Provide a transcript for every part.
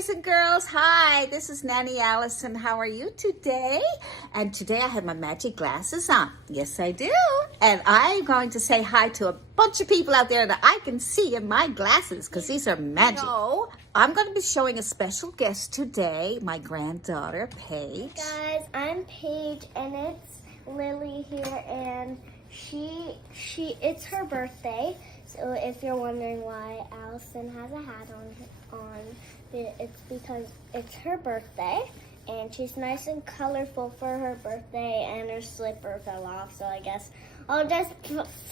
boys and girls. Hi, this is Nanny Allison. How are you today? And today I have my magic glasses on. Yes, I do. And I'm going to say hi to a bunch of people out there that I can see in my glasses because these are magic. So, I'm going to be showing a special guest today, my granddaughter, Paige. Guys, I'm Paige and it's Lily here, and it's her birthday. So if you're wondering why Allison has a hat on, it's because it's her birthday, and she's nice and colorful for her birthday, and her slipper fell off, so I guess I'll just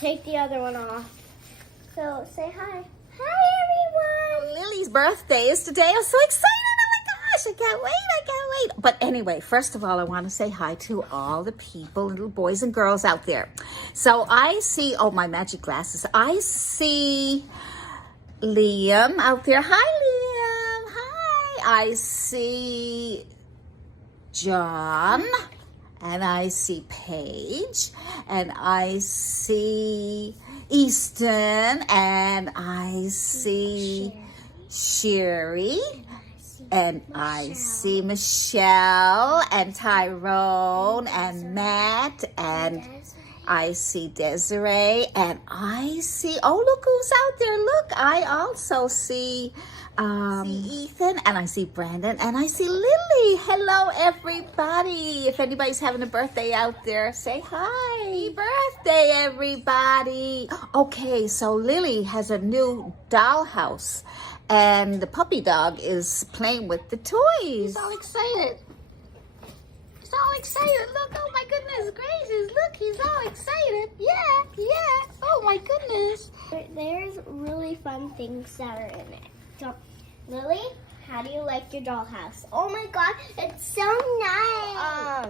take the other one off. So say hi. Hi, everyone. Lily's birthday is today. I'm so excited. I can't wait. But anyway, first of all, I want to say hi to all the people, little boys and girls out there. So I see, my magic glasses. I see Liam out there. Hi, Liam. Hi. I see John. And I see Paige. And I see Easton. And I see Sherry. And I see Michelle and Tyrone and Matt, and I see Desiree, and I see, look who's out there. Look, I also see Ethan, and I see Brandon, and I see Lily. Hello, everybody. If anybody's having a birthday out there, say hi. Happy birthday, everybody. Okay, so Lily has a new dollhouse. And the puppy dog is playing with the toys. He's all excited. He's all excited. Look, oh my goodness gracious. Look, he's all excited. Yeah. Oh my goodness. There's really fun things that are in it. So, Lily, how do you like your dollhouse? Oh my God, it's so nice.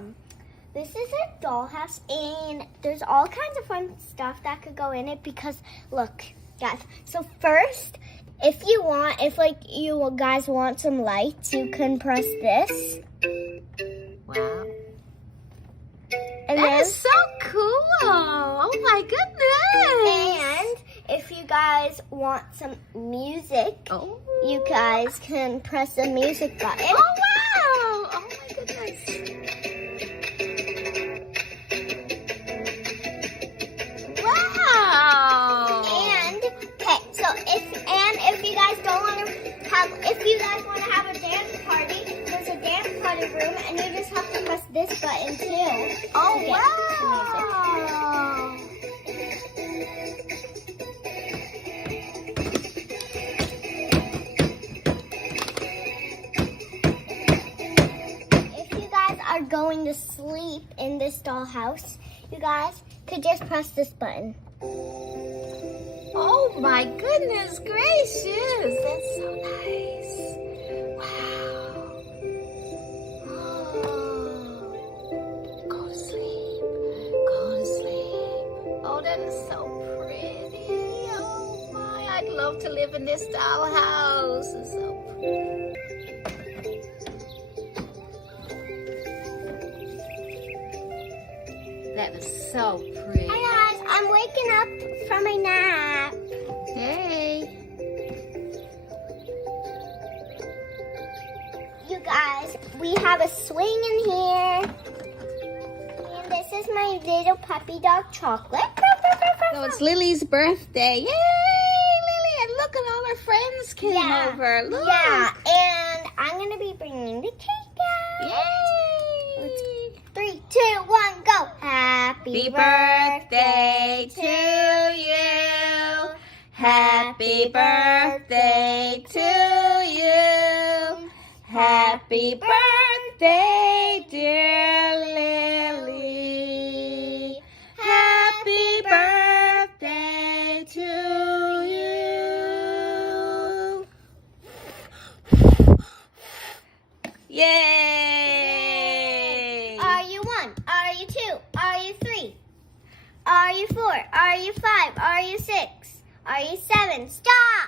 This is a dollhouse, and there's all kinds of fun stuff that could go in it because, look, guys. So first, if you guys want some lights, you can press this. Wow. And that is so cool. Oh my goodness. And if you guys want some music, you guys can press the music button. Oh wow. Oh my goodness. Wow. And okay, so if you guys want to have a dance party, there's a dance party room, and you just have to press this button too. Oh wow! If you guys are going to sleep in this dollhouse, you guys could just press this button. Oh my goodness gracious! That's so nice. Wow. Oh. Go to sleep. Go to sleep. Oh, that is so pretty. Oh my, I'd love to live in this dollhouse. It's so pretty. That is so pretty. Hi guys, I'm waking up from my nap. Hey. You guys, we have a swing in here. And this is my little puppy dog Chocolate. So it's Lily's birthday. Yay, Lily. And look at all her friends came over. Look. Yeah, and I'm going to be bringing the cake out. Yay. 3, 2, 1, go. Happy birthday to you. Happy birthday to you. Happy birthday, dear Lily. Happy birthday to you. Yay! Are you 1? Are you 2? Are you 3? Are you 4? Are you 5? Are you 6? Are you 7? Stop!